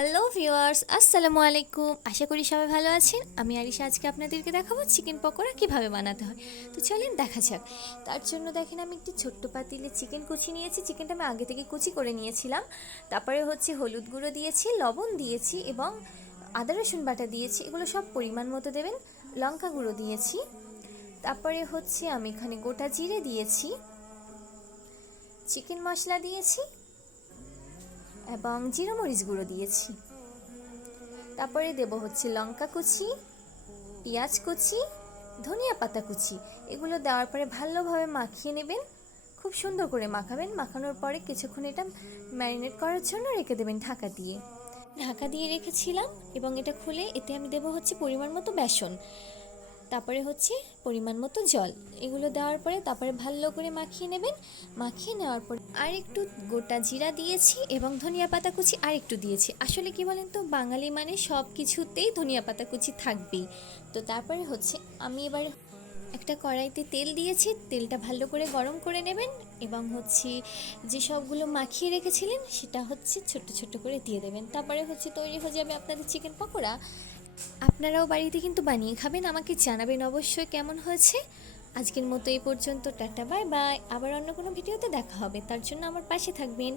Hello viewers আসসালামু আলাইকুম আশা করি সবাই ভালো আছেন। আমি আরিশা। আজকে আপনাদেরকে দেখাবো চিকেন পকোড়া কীভাবে বানাতে হয়। তো চলেন দেখা যাক। তার জন্য দেখেন, আমি একটি ছোট্ট পাতিলে চিকেন কুচি নিয়েছি। চিকেনটা আমি আগে থেকে কুচি করে নিয়েছিলাম। তারপরে হচ্ছে হলুদ গুঁড়ো দিয়েছি, লবণ দিয়েছি এবং আদা, রসুন বাটা দিয়েছি। এগুলো সব পরিমাণ মতো দেবেন। লঙ্কা গুঁড়ো দিয়েছি। তারপরে হচ্ছে আমি এখানে গোটা জিরে দিয়েছি। চিকেন মশলা দিয়েছি। এবং জিরা মরিচ গুঁড়ো দিয়েছি। তারপরে দেব হচ্ছে লঙ্কা কুচি, পেঁয়াজ কুচি, ধনিয়া পাতা কুচি। এগুলো দেওয়ার পরে ভালোভাবে মাখিয়ে নেবেন। খুব সুন্দর করে মাখাবেন। মাখানোর পরে কিছুক্ষণ এটা ম্যারিনেট করার জন্য রেখে দেবেন ঢাকা দিয়ে। ঢাকা দিয়ে রেখেছিলাম এবং এটা খুলে এতে আমি দেবো হচ্ছে পরিমাণ মতো বেসন। তারপরে হচ্ছে পরিমাণ মতো জল। এগুলো দেওয়ার পরে তারপরে ভালো করে মাখিয়ে নেবেন। মাখিয়ে নেওয়ার পর আর একটু গোটা জিরা দিয়েছি এবং ধনিয়া পাতা কুচি আর একটু দিয়েছি। আসলে কি বলেন তো, বাঙালি মানে সব কিছুতেই ধনিয়া পাতা কুচি থাকবেই। তো তারপরে হচ্ছে আমি এবার একটা কড়াইতে তেল দিয়েছি। তেলটা ভালো করে গরম করে নেবেন এবং হচ্ছে যে সবগুলো মাখিয়ে রেখেছিলেন সেটা হচ্ছে ছোট্ট ছোট্ট করে দিয়ে দেবেন। তারপরে হচ্ছে তৈরি হয়ে যাবে আপনাদের চিকেন পকোড়া। আপনারাও বাড়িতে কিন্তু বানিয়ে খাবেন, আমাকে জানাবেন অবশ্যই কেমন হয়েছে। আজকের মতো এই পর্যন্ত, টাটা, বাই বাই। আবার অন্য কোনো ভিডিওতে দেখা হবে, তার জন্য আমার পাশে থাকবেন।